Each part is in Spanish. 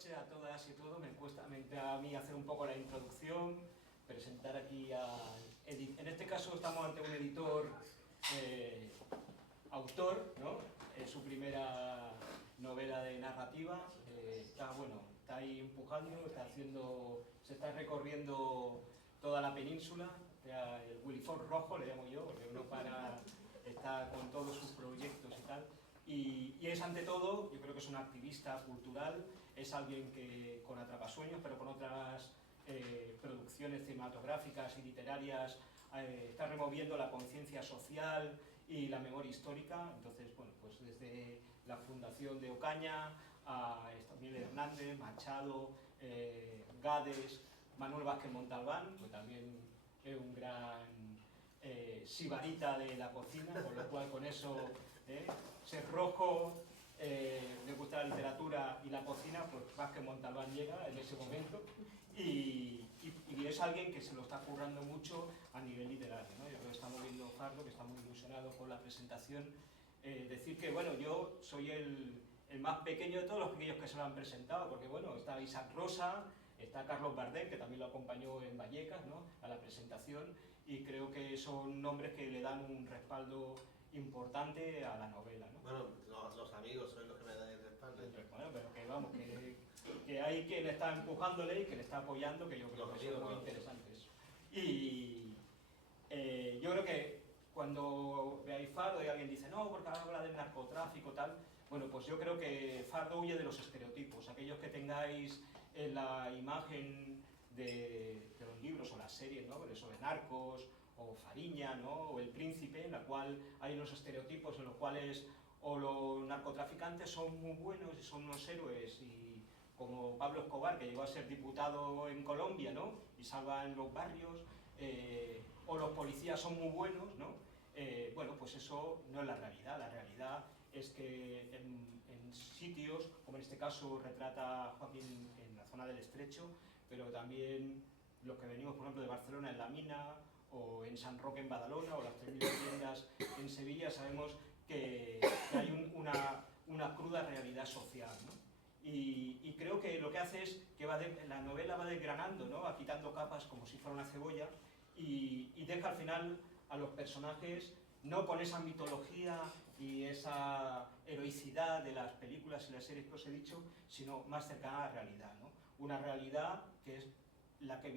noches a todas y todos. Me entra a mí hacer un poco la introducción, presentar aquí en este caso estamos ante un editor autor, ¿no? Es su primera novela de narrativa, está ahí empujando, se está recorriendo toda la península, el Willy Fogg rojo le llamo yo, porque uno está con todos sus proyectos y tal. Y es ante todo, yo creo que es un activista cultural, es alguien que con Atrapasueños, pero con otras producciones cinematográficas y literarias, está removiendo la conciencia social y la memoria histórica. Entonces, bueno, pues desde la fundación de Ocaña a Miguel Hernández, Machado, Gades, Manuel Vázquez Montalbán, que también es un gran sibarita de la cocina, con lo cual con eso, ser rojo, le gusta la literatura y la cocina, pues Vázquez Montalbán llega en ese momento y es alguien que se lo está currando mucho a nivel literario, ¿no? Yo creo que estamos viendo Fardo, que está muy ilusionado con la presentación. Decir que, bueno, yo soy el más pequeño de todos los pequeños que se lo han presentado, porque, bueno, está Isaac Rosa, está Carlos Bardem, que también lo acompañó en Vallecas, ¿no?, a la presentación, y creo que son nombres que le dan un respaldo importante a la novela, ¿no? Bueno, los amigos son los que me dan el respaldo. Bueno, pero que vamos, que hay quien está empujándole y que le está apoyando, que yo creo que son muy interesantes. Y yo creo que cuando veáis Fardo y alguien dice, no, porque habla del narcotráfico, tal, bueno, pues yo creo que Fardo huye de los estereotipos. Aquellos que tengáis en la imagen de los libros o las series, ¿no?, sobre narcos, o Fariña, ¿no?, o El Príncipe, en la cual hay unos estereotipos en los cuales o los narcotraficantes son muy buenos y son unos héroes, y como Pablo Escobar, que llegó a ser diputado en Colombia, ¿no?, y salvan los barrios, o los policías son muy buenos, ¿no? Bueno, pues eso no es la realidad es que en sitios, como en este caso retrata Joaquín en la zona del Estrecho, pero también los que venimos, por ejemplo, de Barcelona, en La Mina, o en San Roque en Badalona, o las 3000 viviendas en Sevilla, sabemos que hay una cruda realidad social, ¿no? Y creo que lo que hace es que la novela va desgranando, ¿no?, va quitando capas como si fuera una cebolla, y deja al final a los personajes no con esa mitología y esa heroicidad de las películas y las series que os he dicho, sino más cercana a la realidad, ¿no? Una realidad que es la que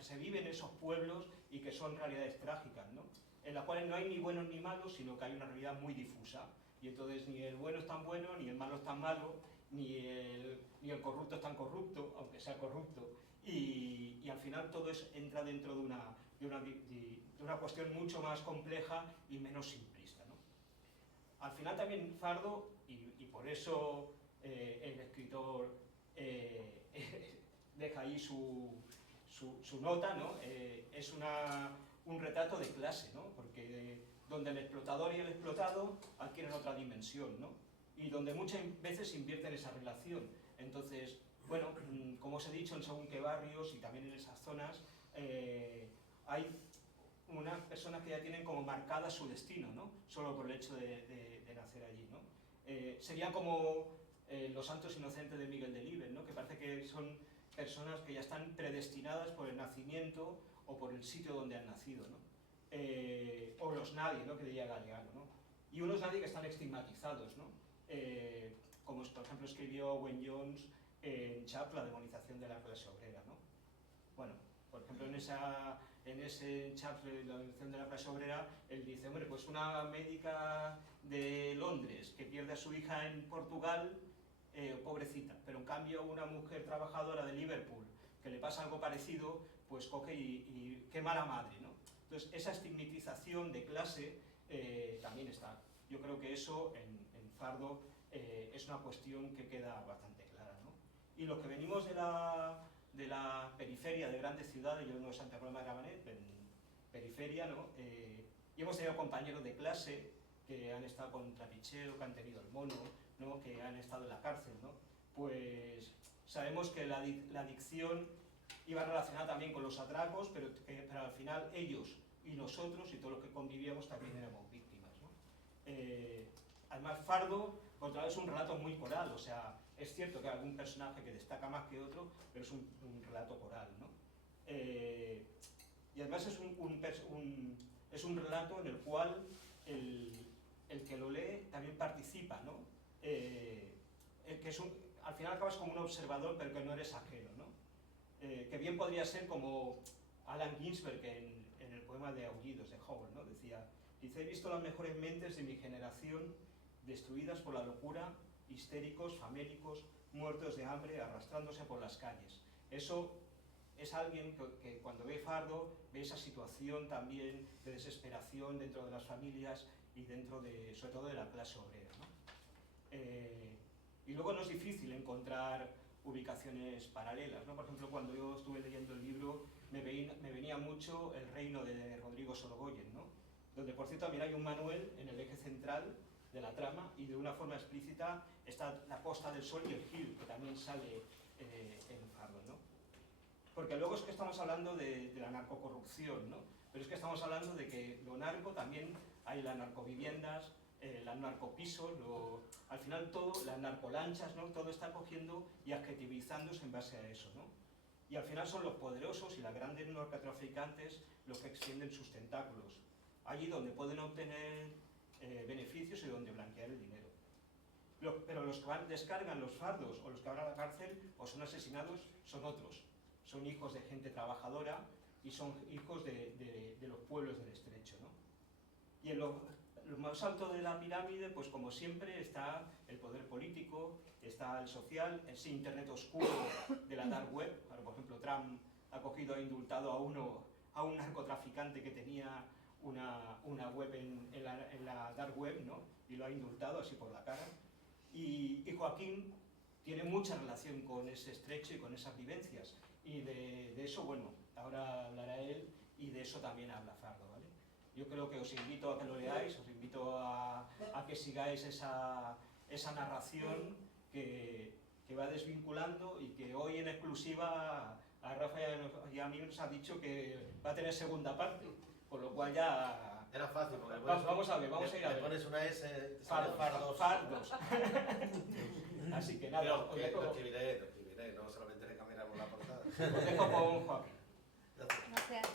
se vive en esos pueblos y que son realidades trágicas, ¿no?, en las cuales no hay ni buenos ni malos, sino que hay una realidad muy difusa. Y entonces ni el bueno es tan bueno, ni el malo es tan malo, ni el corrupto es tan corrupto, aunque sea corrupto. Y al final todo entra dentro de una cuestión mucho más compleja y menos simplista, ¿no? Al final también Fardo, y por eso el escritor deja ahí su nota, ¿no?, es un retrato de clase, ¿no?, porque donde el explotador y el explotado adquieren otra dimensión, ¿no?, y donde muchas veces invierten esa relación. Entonces, bueno, como os he dicho, en según qué barrios y también en esas zonas hay unas personas que ya tienen como marcada su destino, ¿no?, solo por el hecho de nacer allí, ¿no? Sería como Los Santos Inocentes de Miguel Delibes, ¿no?, que parece que son personas que ya están predestinadas por el nacimiento o por el sitio donde han nacido, ¿no? O los nadie, ¿no?, que diría Galeano, ¿no? Y unos nadie que están estigmatizados, ¿no? Como por ejemplo escribió Owen Jones en Chap, la demonización de la clase obrera, ¿no? Bueno, por ejemplo en ese Chap, la demonización de la clase obrera, él dice, hombre, pues una médica de Londres que pierde a su hija en Portugal, pobrecita, pero en cambio una mujer trabajadora de Liverpool que le pasa algo parecido, pues coge y qué mala madre, ¿no? Entonces esa estigmatización de clase también está. Yo creo que eso en Fardo es una cuestión que queda bastante clara, ¿no? Y los que venimos de la periferia de grandes ciudades, yo vengo de Santa Coloma de Gramenet, en periferia, ¿no?, y hemos tenido compañeros de clase que han estado con Trapicheo, que han tenido el mono, ¿no?, que han estado en la cárcel, ¿no? Pues sabemos que la adicción iba relacionada también con los atracos, pero al final ellos y nosotros y todos los que convivíamos también éramos víctimas, ¿no? Además Fardo, otra vez, es un relato muy coral, o sea, Es cierto que hay algún personaje que destaca más que otro, pero es un relato coral, ¿no? Y además es un relato en el cual el que lo lee también participa, ¿no? Al final acabas como un observador, pero que no eres ajeno, ¿no? Que bien podría ser como Allen Ginsberg en el poema de Aullidos de Howell, ¿no? Dice, he visto las mejores mentes de mi generación destruidas por la locura, histéricos, famélicos, muertos de hambre, arrastrándose por las calles. Eso es alguien que cuando ve Fardo ve esa situación también de desesperación dentro de las familias y dentro sobre todo de la clase obrera, ¿no? Y luego no es difícil encontrar ubicaciones paralelas, ¿no? Por ejemplo, cuando yo estuve leyendo el libro me venía mucho El reino de Rodrigo Sorogoyen, ¿no? Donde por cierto también hay un Manuel en el eje central de la trama y de una forma explícita está la Costa del Sol y el Gil, que también sale en Fardo, ¿no? Porque luego es que estamos hablando de la narcocorrupción, ¿no? Pero es que estamos hablando de que lo narco también hay las narcoviviendas, las narcopisos, al final todo, las narcolanchas, ¿no? Todo está cogiendo y adjetivizándose en base a eso, ¿no? Y al final son los poderosos y las grandes narcotraficantes los que extienden sus tentáculos, allí donde pueden obtener beneficios y donde blanquear el dinero. Pero los que descargan los fardos o los que van a la cárcel o son asesinados son otros. Son hijos de gente trabajadora y son hijos de los pueblos del estrecho, ¿no? Y en lo más alto de la pirámide, pues como siempre, está el poder político, está el social, ese internet oscuro de la dark web. Por ejemplo, Trump ha cogido e indultado a un narcotraficante que tenía una web en la dark web, ¿no? Y lo ha indultado así por la cara. Y Joaquín tiene mucha relación con ese estrecho y con esas vivencias. Y de eso, bueno, ahora hablará él y de eso también habla Fardo, ¿vale? Yo creo que os invito a que lo leáis, os invito a que sigáis esa narración que va desvinculando y que hoy en exclusiva a Rafa y a mí nos ha dicho que va a tener segunda parte, con lo cual ya... Era fácil, porque vamos a ver, vamos a ir a ver. Le pones una S, Fardos. Así que nada, lo escribiré, no solamente le cambiaremos la portada. Os dejo con Joaquín. Gracias.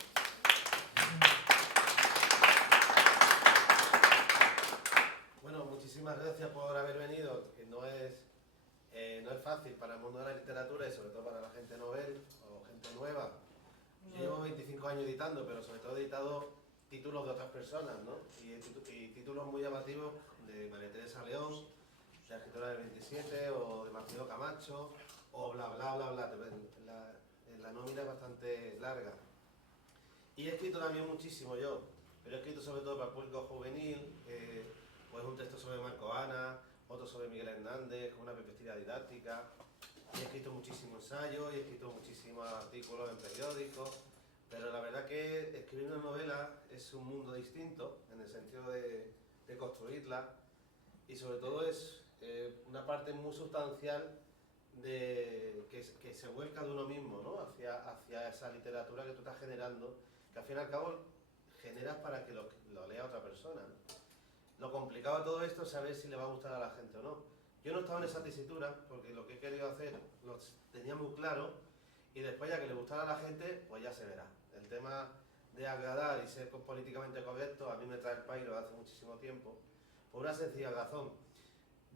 Bueno, muchísimas gracias por haber venido, que no es fácil para el mundo de la literatura y sobre todo para la gente novel o gente nueva. Yo llevo 25 años editando, pero sobre todo he editado títulos de otras personas, ¿no? Y títulos muy llamativos de María Teresa León, de la escritora del 27, o de Marcelo Camacho, o bla bla bla bla. La nómina es bastante larga. Y he escrito también muchísimo yo, pero he escrito sobre todo para el público juvenil, pues un texto sobre Marco Ana, otro sobre Miguel Hernández, con una perspectiva didáctica. Y he escrito muchísimo ensayo, y he escrito muchísimos artículos en periódicos, pero la verdad que escribir una novela es un mundo distinto, en el sentido de construirla, y sobre todo es una parte muy sustancial que se vuelca de uno mismo, ¿no? hacia esa literatura que tú estás generando, que al fin y al cabo generas para que lo lea otra persona, ¿no? Lo complicado de todo esto es saber si le va a gustar a la gente o no. Yo no estaba en esa tesitura, porque lo que he querido hacer lo tenía muy claro, y después ya que le gustara a la gente, pues ya se verá. El tema de agradar y ser políticamente correcto a mí me trae el pairo hace muchísimo tiempo, por una sencilla razón.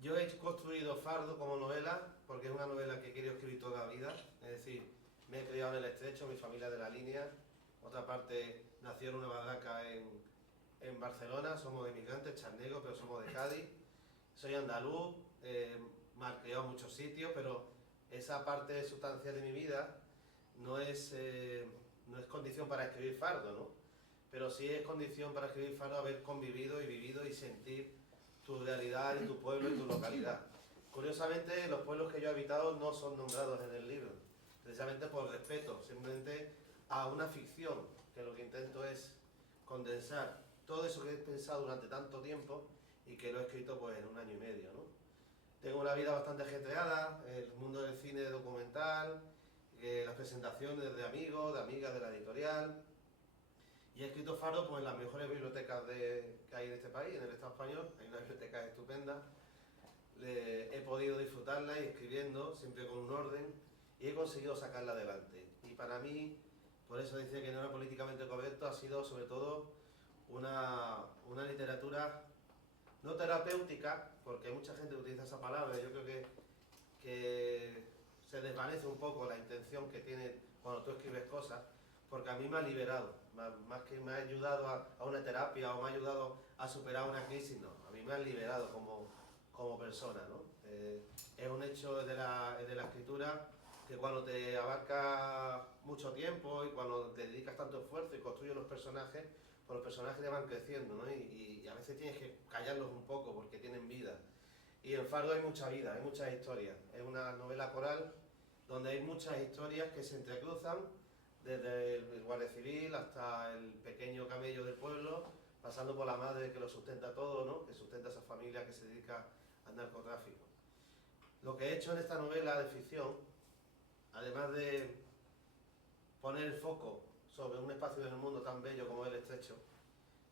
Yo he construido Fardo como novela porque es una novela que he querido escribir toda la vida, es decir, me he criado en el estrecho, mi familia es de la línea, otra parte nació en una barraca en Barcelona, somos inmigrantes, charnegos, pero somos de Cádiz, soy andaluz, me he criado en muchos sitios, pero esa parte sustancial de mi vida no es condición para escribir Fardo, ¿no? Pero sí es condición para escribir Fardo haber convivido y vivido y sentir tu realidad en tu pueblo y tu localidad. Curiosamente, los pueblos que yo he habitado no son nombrados en el libro, precisamente por respeto, simplemente a una ficción, que lo que intento es condensar todo eso que he pensado durante tanto tiempo y que lo he escrito pues en 1 año y medio, ¿no? Tengo una vida bastante ajetreada, el mundo del cine documental, las presentaciones de amigos, de amigas de la editorial, y he escrito Fardo pues, en las mejores bibliotecas que hay en este país, en el Estado español. Hay una biblioteca estupenda, he podido disfrutarla y escribiendo, siempre con un orden, y he conseguido sacarla adelante. Y para mí, por eso decía que no era políticamente correcto, ha sido sobre todo una literatura no terapéutica, porque hay mucha gente que utiliza esa palabra, yo creo que se desvanece un poco la intención que tiene cuando tú escribes cosas, porque a mí me ha liberado, más que me ha ayudado a una terapia o me ha ayudado a superar una crisis, no, a mí me ha liberado como persona, ¿no? Es un hecho de la escritura que cuando te abarca mucho tiempo y cuando te dedicas tanto esfuerzo y construyes los personajes, pues los personajes te van creciendo, ¿no? Y a veces tienes que callarlos un poco porque tienen vida. Y en Fardo hay mucha vida, hay muchas historias. Es una novela coral donde hay muchas historias que se entrecruzan, desde el guardia civil hasta el pequeño camello del pueblo, pasando por la madre que lo sustenta todo, ¿no? Que sustenta a esa familia que se dedica al narcotráfico. Lo que he hecho en esta novela de ficción, además de poner el foco sobre un espacio del mundo tan bello como el Estrecho,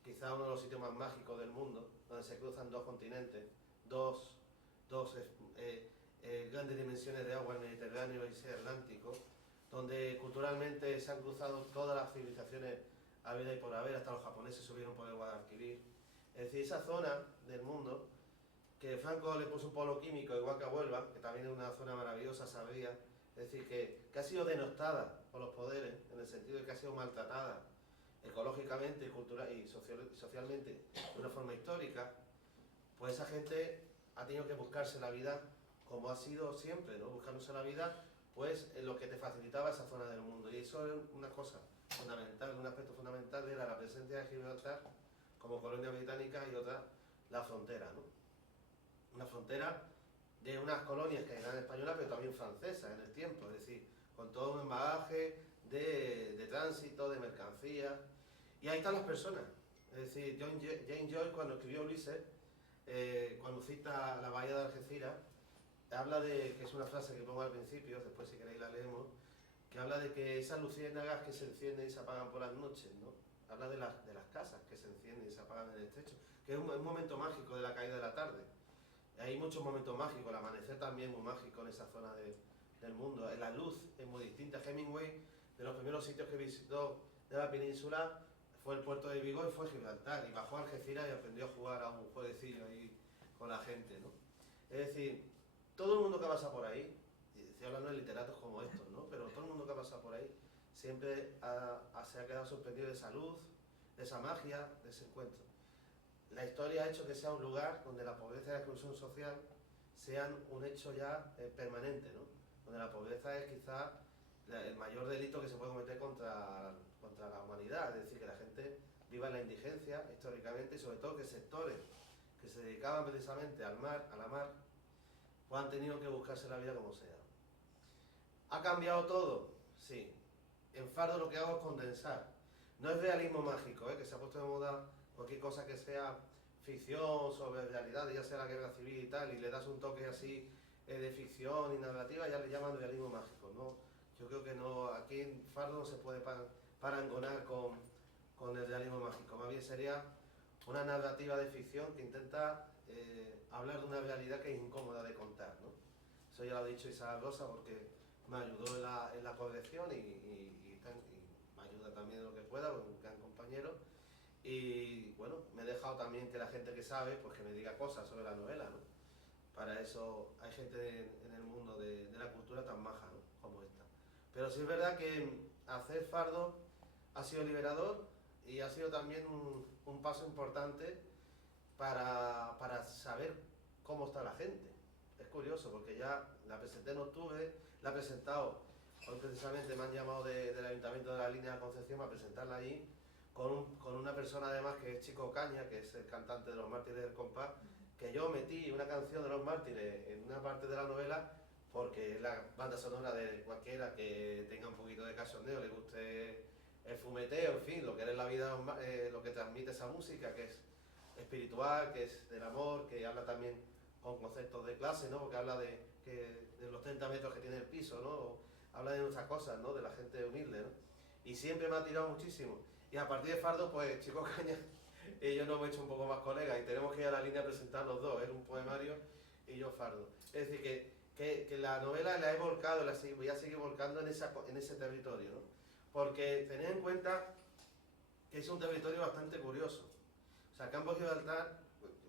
quizá uno de los sitios más mágicos del mundo, donde se cruzan dos continentes, dos grandes dimensiones de agua, el Mediterráneo y el Atlántico, donde culturalmente se han cruzado todas las civilizaciones habidas y por haber, hasta los japoneses subieron por el Guadalquivir. Es decir, esa zona del mundo, que Franco le puso un polo químico igual que a Huelva, que también es una zona maravillosa, sabía, es decir, que ha sido denostada por los poderes, en el sentido de que ha sido maltratada ecológicamente, cultural y socialmente de una forma histórica, pues esa gente ha tenido que buscarse la vida como ha sido siempre, ¿no? Buscándose la vida pues en lo que te facilitaba esa zona del mundo. Y eso es una cosa fundamental, un aspecto fundamental era la presencia de Gibraltar como colonia británica y otra, la frontera, ¿no? Una frontera de unas colonias que eran españolas pero también francesas en el tiempo, es decir, con todo un bagaje de tránsito, de mercancías. Y ahí están las personas. Es decir, James Joyce cuando escribió Ulises, cuando cita la bahía de Algeciras, habla de, que es una frase que pongo al principio, después si queréis la leemos, que habla de que esas luciérnagas que se encienden y se apagan por las noches, ¿no? Habla de las casas que se encienden y se apagan en el Estrecho, que es un momento mágico de la caída de la tarde. Hay muchos momentos mágicos, el amanecer también muy mágico en esa zona del mundo. La luz es muy distinta. Hemingway, de los primeros sitios que visitó de la península, fue el puerto de Vigo y fue Gibraltar, y bajó a Algeciras y aprendió a jugar a un jueguecillo ahí con la gente, ¿no? Es decir, todo el mundo que pasa por ahí, y estoy hablando de literatos como estos, ¿no? Pero todo el mundo que pasa por ahí siempre se ha quedado sorprendido de esa luz, de esa magia, de ese encuentro. La historia ha hecho que sea un lugar donde la pobreza y la exclusión social sean un hecho ya permanente, ¿no? Donde la pobreza es quizá el mayor delito que se puede cometer contra la humanidad, es decir, que la gente viva en la indigencia históricamente y sobre todo que sectores que se dedicaban precisamente al mar, a la mar, pues han tenido que buscarse la vida como sea. ¿Ha cambiado todo? Sí. En Fardo lo que hago es condensar. No es realismo mágico, que se ha puesto de moda cualquier cosa que sea ficción sobre realidad, ya sea la guerra civil y tal, y le das un toque así de ficción y narrativa, ya le llaman realismo mágico, ¿no? Yo creo que no, aquí en Fardo no se puede parangonar con el realismo mágico, más bien sería una narrativa de ficción que intenta hablar de una realidad que es incómoda de contar, ¿no? Eso ya lo ha dicho Isabel Rosa porque me ayudó en la corrección y me ayuda también en lo que pueda, porque es un gran compañero. Y bueno, me he dejado también que la gente que sabe, pues que me diga cosas sobre la novela, ¿no? Para eso hay gente en el mundo de la cultura tan maja, ¿no? Como esta. Pero sí es verdad que hacer Fardo ha sido liberador y ha sido también un paso importante para saber cómo está la gente. Es curioso porque ya la presenté en octubre, la he presentado, hoy precisamente me han llamado del Ayuntamiento de la Línea de Concepción a presentarla allí, con una persona además que es Chico Caña, que es el cantante de Los Mártires del Compás, que yo metí una canción de Los Mártires en una parte de la novela porque es la banda sonora de cualquiera que tenga un poquito de cachondeo, le guste el fumeteo, en fin, lo que es la vida, lo que transmite esa música, que es espiritual, que es del amor, que habla también con conceptos de clase, ¿no? Porque habla de los 30 metros que tiene el piso, ¿no? Habla de muchas cosas, ¿no? De la gente humilde, ¿no? Y siempre me ha tirado muchísimo. Y a partir de Fardo, pues Chico Caña y yo nos hemos hecho un poco más colegas y tenemos que ir a la línea a presentar los dos. Es un poemario y yo fardo. Es decir, que la novela la he volcado, voy a seguir volcando en ese territorio, ¿no? Porque tened en cuenta que es un territorio bastante curioso. O sea, Campo de Gibraltar,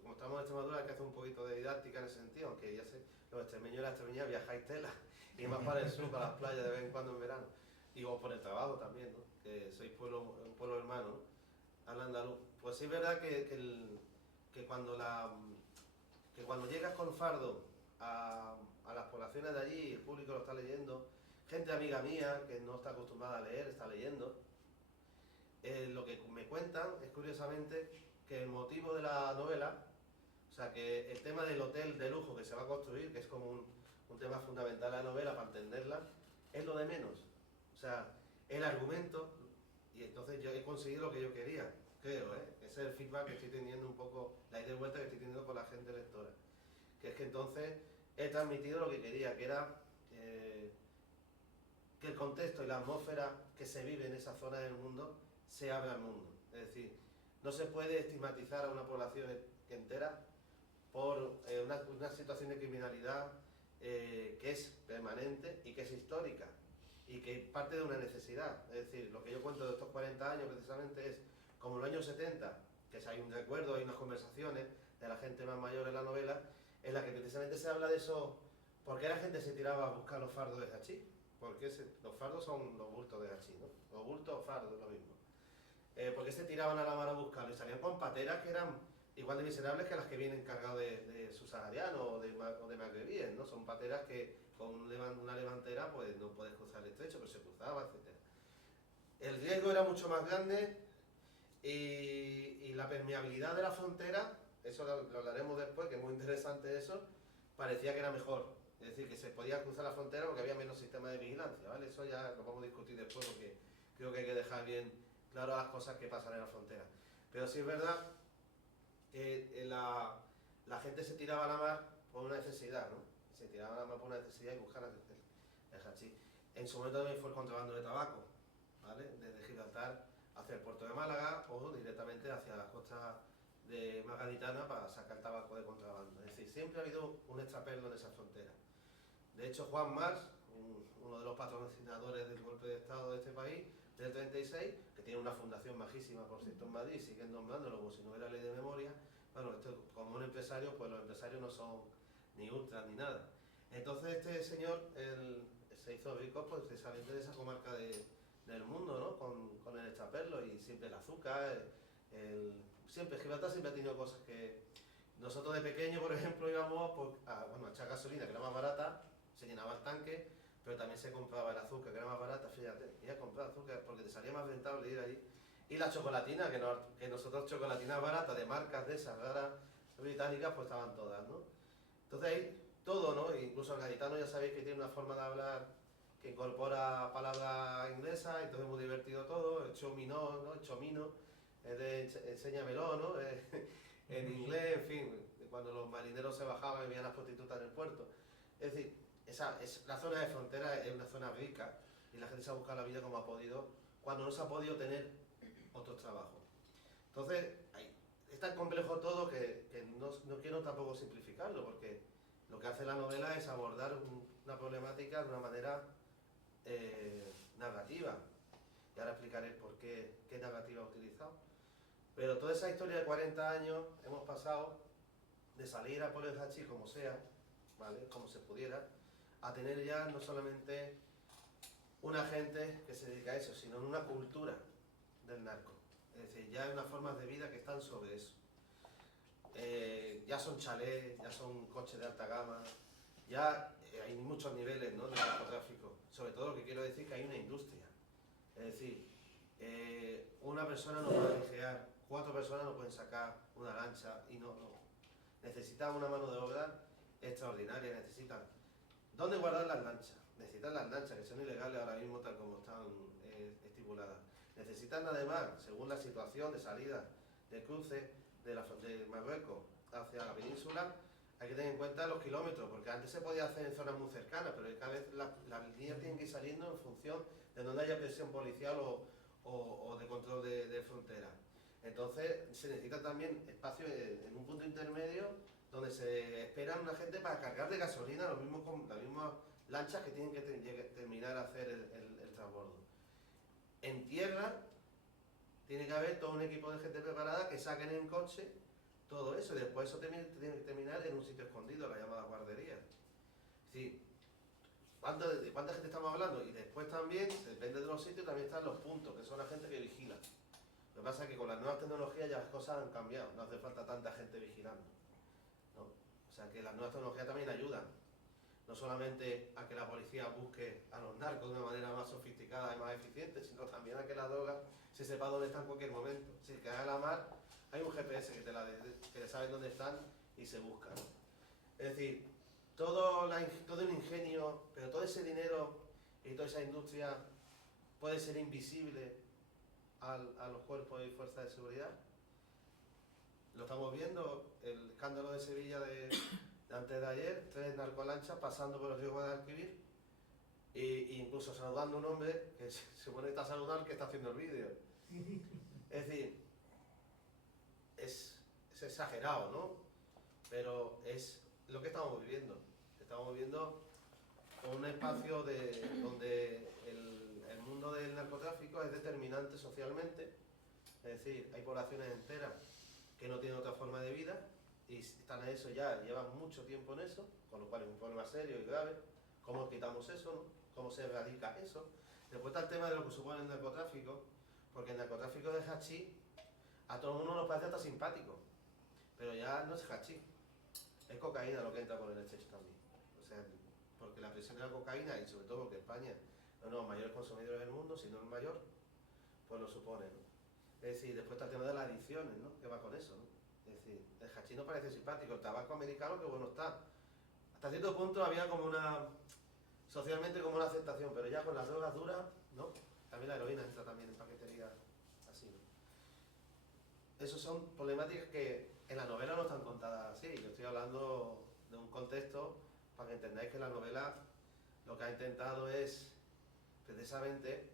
como estamos en Extremadura, hay que hacer un poquito de didáctica en ese sentido, aunque ya sé, los extremeños y las extremeñas viajáis tela, y más para el sur, para las playas de vez en cuando en verano. Y vos por el trabajo también, ¿no? Que sois un pueblo hermano, ¿no? Al andaluz. Pues sí es verdad que cuando llegas con fardo a las poblaciones de allí, el público lo está leyendo, gente amiga mía que no está acostumbrada a leer, está leyendo. Lo que me cuentan es curiosamente que el motivo de la novela, o sea que el tema del hotel de lujo que se va a construir, que es como un tema fundamental de la novela para entenderla, es lo de menos. O sea, el argumento, y entonces yo he conseguido lo que yo quería, creo, ¿eh? Ese es el feedback que estoy teniendo un poco, la ida y vuelta que estoy teniendo con la gente lectora. Que es que entonces he transmitido lo que quería, que era que el contexto y la atmósfera que se vive en esa zona del mundo se abra al mundo. Es decir, no se puede estigmatizar a una población entera por una situación de criminalidad que es permanente y que es histórica y que parte de una necesidad. Es decir, lo que yo cuento de estos 40 años precisamente es como en los años 70, que hay un recuerdo, hay unas conversaciones de la gente más mayor en la novela, en la que precisamente se habla de eso, ¿por qué la gente se tiraba a buscar los fardos de hachís? Porque los fardos son los bultos de hachís, ¿no? Los bultos o fardos es lo mismo. ¿Por qué se tiraban a la mar a buscarlo? Y salían con pateras que eran igual de miserables que las que vienen cargadas de subsaharianos o de magrebíes, ¿no? Son pateras que con una levantera pues no puedes cruzar el estrecho, pero se cruzaba, etc. El riesgo era mucho más grande y la permeabilidad de la frontera, eso lo hablaremos después, que es muy interesante eso, parecía que era mejor. Es decir, que se podía cruzar la frontera porque había menos sistema de vigilancia, ¿vale? Eso ya lo vamos a discutir después porque creo que hay que dejar bien claro las cosas que pasan en la frontera. Pero sí es verdad que la gente se tiraba a la mar por una necesidad, ¿no? Se tiraba a la mar por una necesidad y buscar el hachís. En su momento también fue el contrabando de tabaco, ¿vale? Desde Gibraltar hacia el puerto de Málaga o directamente hacia las costas de Mar Gaditana para sacar tabaco de contrabando. Es decir, siempre ha habido un extraperlo en esa frontera. De hecho, Juan Mars, uno de los patrocinadores del golpe de Estado de este país, del 36, que tiene una fundación majísima, por cierto, en Madrid, siguen nombrándolo como si no hubiera ley de memoria. Bueno, esto, como un empresario, pues los empresarios no son ni ultras ni nada. Entonces este señor se hizo rico pues, precisamente de esa comarca del mundo, ¿no? Con el extraperlo y siempre el azúcar, siempre, Gibraltar siempre ha tenido cosas que... Nosotros de pequeño, por ejemplo, íbamos a echar gasolina, que era más barata, se llenaba el tanque, pero también se compraba el azúcar, que era más barata, fíjate, ir a comprar azúcar porque te salía más rentable ir ahí. Y la chocolatina, que nosotros chocolatinas baratas de marcas de esas raras británicas, pues estaban todas, ¿no? Entonces ahí todo, ¿no? Incluso el gaditano ya sabéis que tiene una forma de hablar que incorpora palabras inglesas, entonces es muy divertido todo, el chomino, ¿no? El chomino, es de enséñamelo, ¿no? En inglés, en fin, cuando los marineros se bajaban y veían las prostitutas en el puerto. Es decir, la zona de frontera es una zona rica y la gente se ha buscado la vida como ha podido, cuando no se ha podido tener otros trabajos. Entonces, es tan complejo todo que no quiero tampoco simplificarlo, porque lo que hace la novela es abordar una problemática de una manera narrativa. Y ahora explicaré por qué narrativa he utilizado. Pero toda esa historia de 40 años hemos pasado de salir a por el hachís como sea, ¿vale? Como se pudiera, a tener ya no solamente una gente que se dedica a eso, sino una cultura del narco. Es decir, ya hay unas formas de vida que están sobre eso. Ya son chalés, ya son coches de alta gama, ya hay muchos niveles, ¿no?, de narcotráfico. Sobre todo lo que quiero decir es que hay una industria. Es decir, una persona no puede vigiar, 4 personas no pueden sacar una lancha y no. Necesitan una mano de obra extraordinaria, necesitan. ¿Dónde guardar las lanchas? Necesitan las lanchas, que son ilegales ahora mismo tal como están estipuladas. Necesitan además, según la situación de salida, de cruce de Marruecos hacia la península, hay que tener en cuenta los kilómetros, porque antes se podía hacer en zonas muy cercanas, pero cada vez las líneas tienen que ir saliendo en función de donde haya presión policial o de control de frontera. Entonces se necesita también espacio en un punto intermedio donde se esperan una gente para cargar de gasolina las mismas lanchas que tienen que terminar a hacer el transbordo. En tierra tiene que haber todo un equipo de gente preparada que saquen en coche todo eso y después eso tiene que terminar en un sitio escondido, la llamada guardería. Es decir, ¿de cuánta gente estamos hablando? Y después también, depende de los sitios, también están los puntos, que son la gente que vigila. Lo que pasa es que con las nuevas tecnologías ya las cosas han cambiado, no hace falta tanta gente vigilando, ¿no? O sea que las nuevas tecnologías también ayudan, no solamente a que la policía busque a los narcos de una manera más sofisticada y más eficiente, sino también a que la droga se sepa dónde está en cualquier momento. Si que a la mar hay un GPS que le sabe dónde están y se busca, ¿no? Es decir, todo el ingenio, pero todo ese dinero y toda esa industria puede ser invisible a los cuerpos y fuerzas de seguridad. Lo estamos viendo, el escándalo de Sevilla de antes de ayer, 3 narcolanchas pasando por el río Guadalquivir e incluso saludando a un hombre que se supone que está saludando que está haciendo el vídeo. Es decir, es exagerado, ¿no? Pero es lo que estamos viviendo. Estamos viviendo un espacio donde el mundo del narcotráfico es determinante socialmente. Es decir, hay poblaciones enteras que no tienen otra forma de vida y están en eso ya, llevan mucho tiempo en eso, con lo cual es un problema serio y grave. ¿Cómo quitamos eso, no? ¿Cómo se erradica eso? Después está el tema de lo que supone el narcotráfico, porque el narcotráfico de hachís a todo el mundo nos parece hasta simpático, pero ya no es hachís, es cocaína lo que entra por el estrecho también. O sea, porque la presión de la cocaína, y sobre todo porque España es uno de los mayores consumidores del mundo, si no el mayor, pues lo supone, ¿no? Es decir, después está el tema de las adicciones, ¿no? ¿Qué va con eso, no? Es decir, el hachís no parece simpático, el tabaco americano, que bueno está. Hasta cierto punto había como socialmente como una aceptación, pero ya con las drogas duras, ¿no? También la heroína entra también en paquetería así, ¿no? Esas son problemáticas que en la novela no están contadas así. Yo estoy hablando de un contexto para que entendáis que la novela lo que ha intentado es, precisamente,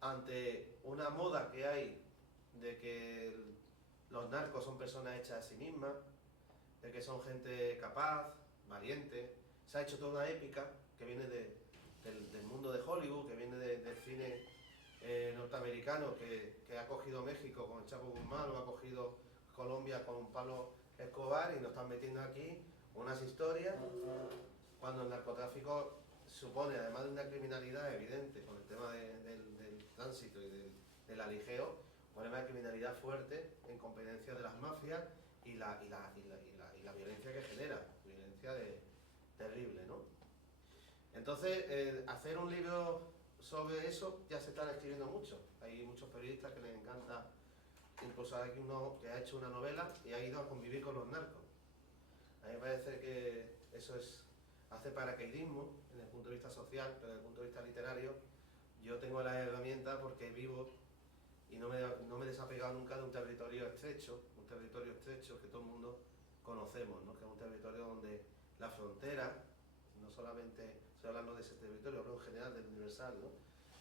ante una moda que hay de que los narcos son personas hechas a sí mismas, de que son gente capaz, valiente, se ha hecho toda una épica que viene del mundo de Hollywood, que viene del cine norteamericano, que ha cogido México con el Chapo Guzmán, o ha cogido Colombia con Pablo Escobar, y nos están metiendo aquí unas historias cuando el narcotráfico supone, además de una criminalidad evidente con el tema del tránsito y del aligeo, un problema de criminalidad fuerte en competencia de las mafias y la violencia que genera, violencia terrible, ¿no? Entonces, hacer un libro sobre eso ya se están escribiendo mucho. Hay muchos periodistas que les encanta, incluso hay uno que ha hecho una novela y ha ido a convivir con los narcos. A mí me parece que eso hace paracaidismo desde el punto de vista social, pero desde el punto de vista literario yo tengo las herramientas porque vivo y no me he desapegado nunca de un territorio estrecho que todo el mundo conocemos, ¿no? Que es un territorio donde la frontera, no solamente estoy hablando de ese territorio, hablo en general del universal, ¿no?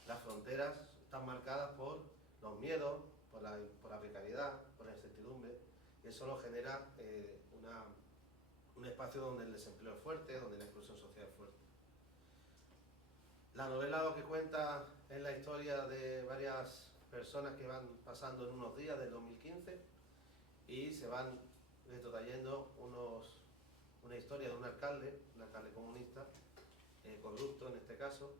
Las fronteras están marcadas por los miedos, por la precariedad, por la incertidumbre, y eso nos genera un espacio donde el desempleo es fuerte, donde la exclusión social es fuerte. La novela lo que cuenta es la historia de varias personas que van pasando en unos días del 2015 y se van retrotrayendo una historia de un alcalde comunista, corrupto en este caso,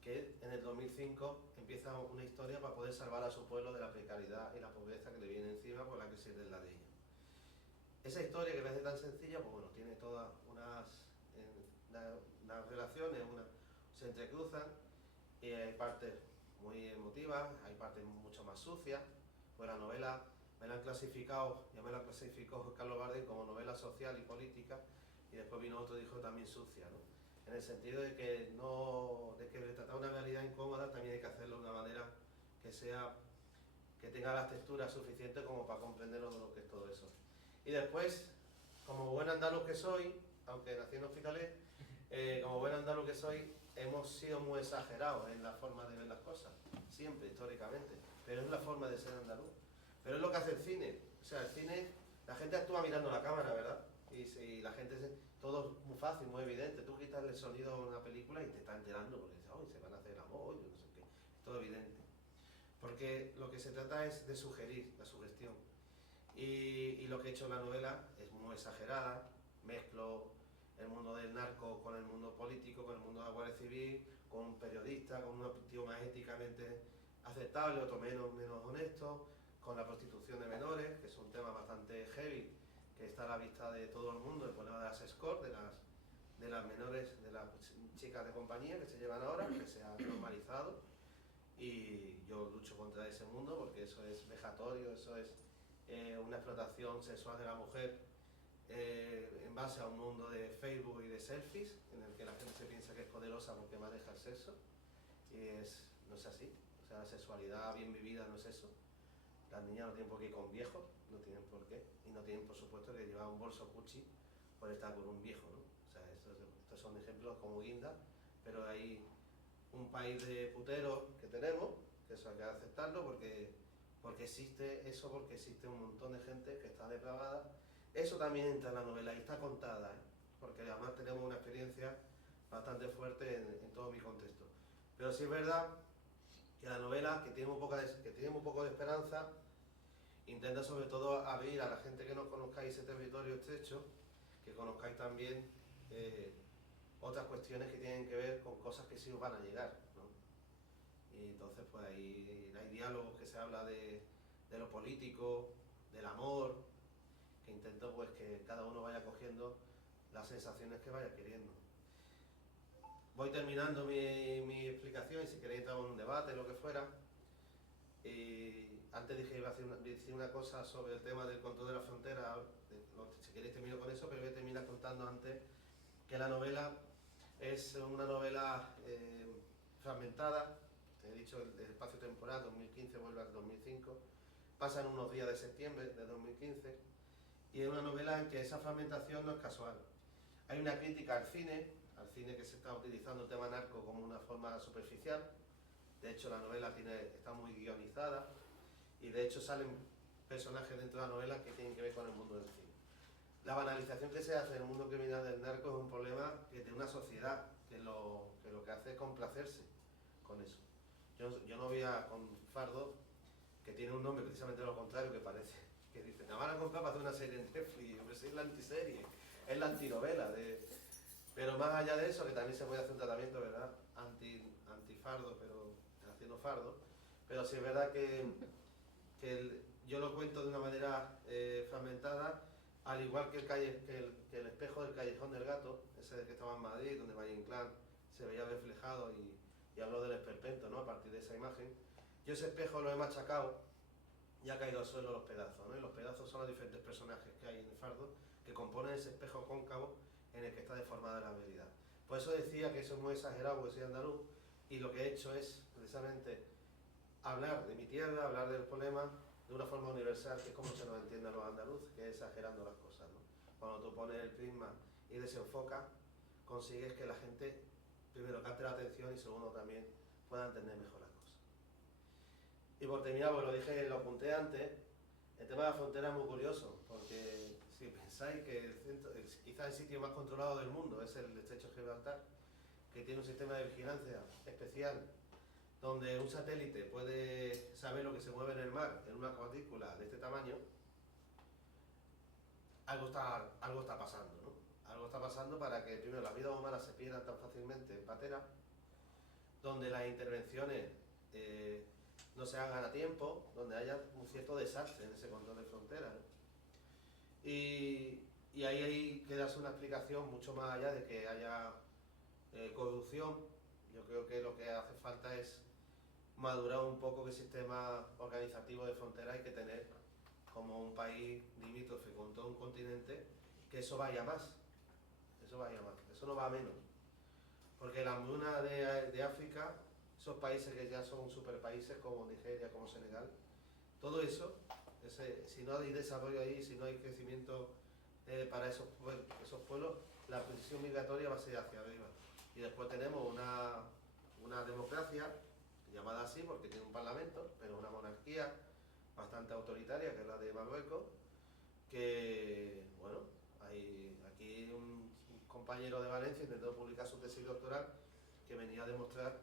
que en el 2005 empieza una historia para poder salvar a su pueblo de la precariedad y la pobreza que le viene encima por la crisis del ladrillo. Esa historia, que parece tan sencilla, pues bueno, tiene todas unas relaciones, se entrecruzan, y hay partes muy emotivas, hay partes mucho más sucias. Pues la novela me la clasificó Carlos Bardem como novela social y política, y después vino otro y dijo también sucia, ¿no? En el sentido de que retratar una realidad incómoda también hay que hacerlo de una manera que tenga las texturas suficientes como para comprender lo que es todo eso. Y después, como buen andaluz que soy, aunque nací en Hospitalet, como buen andaluz que soy, hemos sido muy exagerados en la forma de ver las cosas, siempre, históricamente, pero es la forma de ser andaluz. Pero es lo que hace el cine. O sea, el cine, la gente actúa mirando la cámara, ¿verdad? Y y la gente, todo es muy fácil, muy evidente. Tú quitas el sonido a una película y te estás enterando porque dices, oh, se van a hacer el amor, no sé qué. Es todo evidente. Porque lo que se trata es de sugerir, la sugestión. Y lo que he hecho en la novela es muy exagerada, mezclo el mundo del narco con el mundo político, con el mundo de la Guardia Civil, con un periodista, con un tío más éticamente aceptable, otro menos honesto, con la prostitución de menores, que es un tema bastante heavy, que está a la vista de todo el mundo, el problema de las escort, de las menores, de las chicas de compañía que se llevan ahora, que se ha normalizado, y yo lucho contra ese mundo porque eso es vejatorio, eso es una explotación sexual de la mujer en base a un mundo de Facebook y de selfies, en el que la gente se piensa que es poderosa porque maneja el sexo, y no es así. O sea, la sexualidad bien vivida no es eso. Las niñas no tienen por qué ir con viejos, no tienen por qué, y no tienen por supuesto que llevar un bolso Gucci por estar con un viejo, ¿no? O sea, estos son ejemplos como guinda, pero hay un país de puteros que tenemos, que eso hay que aceptarlo porque existe eso, porque existe un montón de gente que está depravada. Eso también entra en la novela y está contada, porque además tenemos una experiencia bastante fuerte en todo mi contexto. Pero sí es verdad que la novela, que tiene muy poco de esperanza, intenta sobre todo abrir a la gente que no conozcáis ese territorio estrecho, que conozcáis también otras cuestiones que tienen que ver con cosas que sí os van a llegar, ¿no? Y entonces pues hay diálogos que se habla de lo político, del amor, que intento pues que cada uno vaya cogiendo las sensaciones que vaya queriendo. Voy terminando mi explicación y si queréis entrar en un debate, lo que fuera. Y antes dije que iba a decir una cosa sobre el tema del control de la frontera, si queréis termino con eso, pero voy a terminar contando antes que la novela es una novela fragmentada. He dicho el espacio temporal, 2015 vuelve al 2005, pasan unos días de septiembre de 2015, y es una novela en que esa fragmentación no es casual. Hay una crítica al cine que se está utilizando el tema narco como una forma superficial. De hecho, la novela está muy guionizada y de hecho salen personajes dentro de la novela que tienen que ver con el mundo del cine. La banalización que se hace en el mundo criminal del narco es un problema que tiene una sociedad que lo que hace es complacerse con eso. Yo no voy con Fardo, que tiene un nombre precisamente lo contrario, que parece que dice, la van a comprar para hacer una serie en Netflix, hombre, es la antiserie, es la antinovela. Pero más allá de eso, que también se puede hacer un tratamiento, ¿verdad? Antifardo, pero haciendo fardo. Pero sí es verdad que yo lo cuento de una manera fragmentada, al igual que el espejo del Callejón del Gato, ese que estaba en Madrid, donde Valle Inclán se veía reflejado y habló del esperpento, ¿no? A partir de esa imagen. Yo ese espejo lo he machacado y ha caído al suelo los pedazos, ¿no? Y los pedazos son los diferentes personajes que hay en el fardo que componen ese espejo cóncavo en el que está deformada la realidad. Por eso decía que eso es muy exagerado porque soy andaluz, y lo que he hecho es precisamente hablar de mi tierra, hablar del problema de una forma universal, que es como se nos entiende a los andaluces, que es exagerando las cosas, ¿no? Cuando tú pones el prisma y desenfocas, consigues que la gente, primero, capte la atención y segundo, también pueda entender mejor las cosas. Y por terminar, pues lo apunté antes, el tema de la frontera es muy curioso, porque si pensáis que quizás el sitio más controlado del mundo es el estrecho de Gibraltar, que tiene un sistema de vigilancia especial, donde un satélite puede saber lo que se mueve en el mar en una cuadrícula de este tamaño, algo está pasando, ¿no? Algo está pasando para que primero las vidas humanas se pierdan tan fácilmente en patera, donde las intervenciones no se hagan a tiempo, donde haya un cierto desastre en ese control de fronteras, ¿no? Y ahí hay que darse una explicación mucho más allá de que haya corrupción. Yo creo que lo que hace falta es madurar un poco el sistema organizativo de frontera. Hay que tener como un país limítrofe con todo un continente, que eso vaya más, eso no va a menos, porque la hambruna de África, esos países que ya son superpaíses como Nigeria, como Senegal, todo eso, si no hay desarrollo ahí, si no hay crecimiento para esos pueblos, la presión migratoria va a ser hacia arriba. Y después tenemos una democracia, llamada así porque tiene un parlamento, pero una monarquía bastante autoritaria, que es la de Marruecos, que, bueno, hay compañero de Valencia intentó publicar su tesis doctoral que venía a demostrar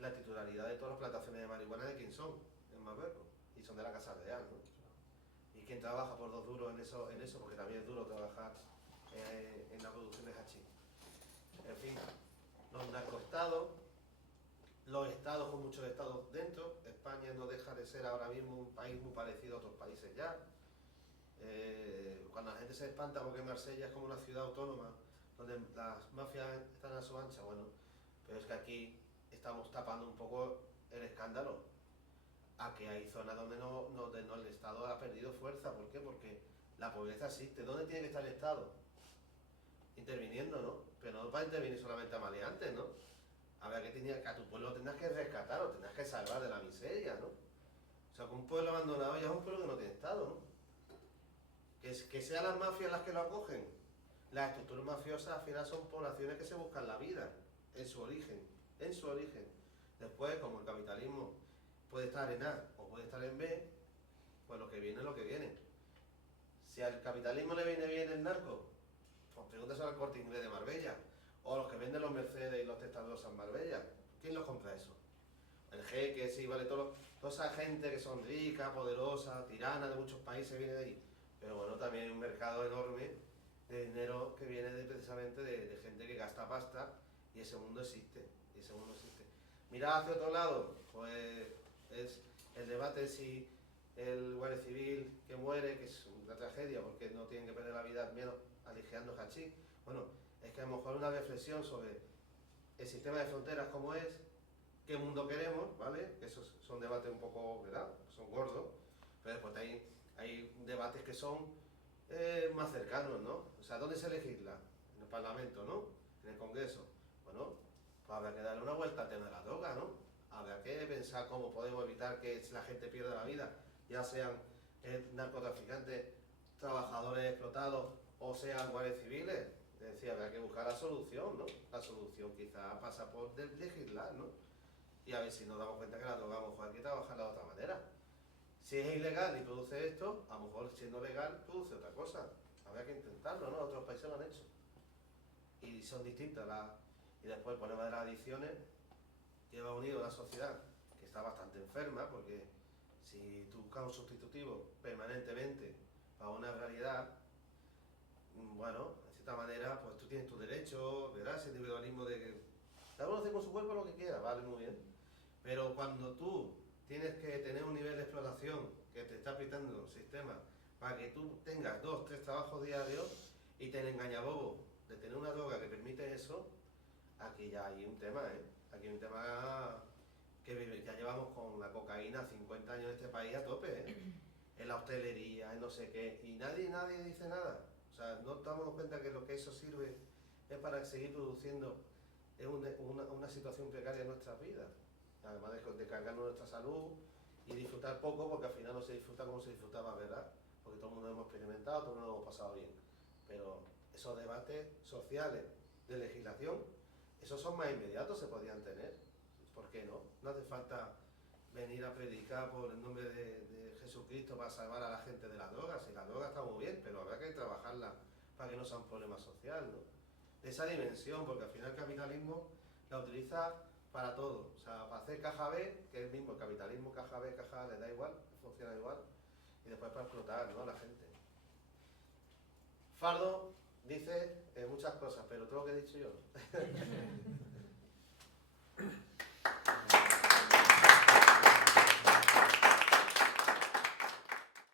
la titularidad de todas las plantaciones de marihuana de quién son en Marruecos, y son de la Casa Real, ¿no? Y quién trabaja por 2 duros en eso, porque también es duro trabajar en la producción de hachís. En fin, los narcoestados, los estados con muchos estados dentro. España no deja de ser ahora mismo un país muy parecido a otros países ya. Cuando la gente se espanta porque Marsella es como una ciudad autónoma donde las mafias están a su ancha, bueno, pero es que aquí estamos tapando un poco el escándalo. Aquí hay zonas donde no el Estado ha perdido fuerza. ¿Por qué? Porque la pobreza existe. ¿Dónde tiene que estar el Estado? Interviniendo, ¿no? Pero no para intervenir solamente a maleantes, ¿no? A ver, que a tu pueblo tendrás que rescatar o tendrás que salvar de la miseria, ¿no? O sea, que un pueblo abandonado ya es un pueblo que no tiene Estado, ¿no? Que sean las mafias las que lo acogen. Las estructuras mafiosas al final son poblaciones que se buscan la vida en su origen, Después, como el capitalismo puede estar en A o puede estar en B, pues lo que viene es lo que viene. Si al capitalismo le viene bien el narco, pues pregúntaselo al Corte Inglés de Marbella, o a los que venden los Mercedes y los testados en Marbella. ¿Quién los compra eso? El jeque, sí, vale, toda esa gente que son ricas, poderosas, tiranas de muchos países viene de ahí. Pero bueno, también hay un mercado enorme de dinero que viene precisamente de gente que gasta pasta, y ese mundo existe, Mirad hacia otro lado, pues es el debate si el guardia civil que muere, que es una tragedia porque no tienen que perder la vida menos aligeando hachís. Bueno, es que a lo mejor una reflexión sobre el sistema de fronteras como es, qué mundo queremos, ¿vale? Esos son debates un poco, ¿verdad? Son gordos, pero después hay debates que son más cercanos, ¿no? O sea, ¿dónde se legisla? En el Parlamento, ¿no? En el Congreso. Bueno, pues habrá que darle una vuelta al tema de la droga, ¿no? Habrá que pensar cómo podemos evitar que la gente pierda la vida, ya sean narcotraficantes, trabajadores explotados o sean guardias civiles. Es decir, habrá que buscar la solución, ¿no? La solución quizá pasa por legislar, ¿no? Y a ver si nos damos cuenta que la droga a lo mejor hay que trabajarla de otra manera. Si es ilegal y produce esto, a lo mejor siendo legal produce otra cosa. Habrá que intentarlo, ¿no? Otros países lo han hecho. Y son distintas y después el problema de las adicciones lleva unido a una sociedad que está bastante enferma, porque si tú buscas un sustitutivo permanentemente para una realidad, bueno, de cierta manera, pues tú tienes tus derechos, verás, ese individualismo de que cada uno hace con su cuerpo lo que quiera, vale, muy bien. Pero cuando tú tienes que tener un nivel de explotación que te está apretando el sistema para que tú tengas 2, 3 trabajos diarios y te engañabobo de tener una droga que permite eso, aquí ya hay un tema, Aquí hay un tema que ya llevamos con la cocaína 50 años en este país a tope, En la hostelería, en no sé qué, y nadie dice nada. O sea, no damos cuenta que lo que eso sirve es para seguir produciendo una situación precaria en nuestras vidas. Además de cargarnos nuestra salud y disfrutar poco, porque al final no se disfruta como se disfrutaba, ¿verdad? Porque todo el mundo lo hemos experimentado, todo el mundo lo hemos pasado bien. Pero esos debates sociales de legislación, esos son más inmediatos, se podían tener. ¿Por qué no? No hace falta venir a predicar por el nombre de Jesucristo para salvar a la gente de las drogas. Si la droga está muy bien, pero habrá que trabajarla para que no sea un problema social, ¿no? De esa dimensión, porque al final el capitalismo la utiliza para todo. O sea, para hacer caja B, que es el mismo, el capitalismo, caja B, caja A, le da igual, funciona igual, y después para explotar, ¿no?, a la gente. Fardo dice muchas cosas, pero todo lo que he dicho yo.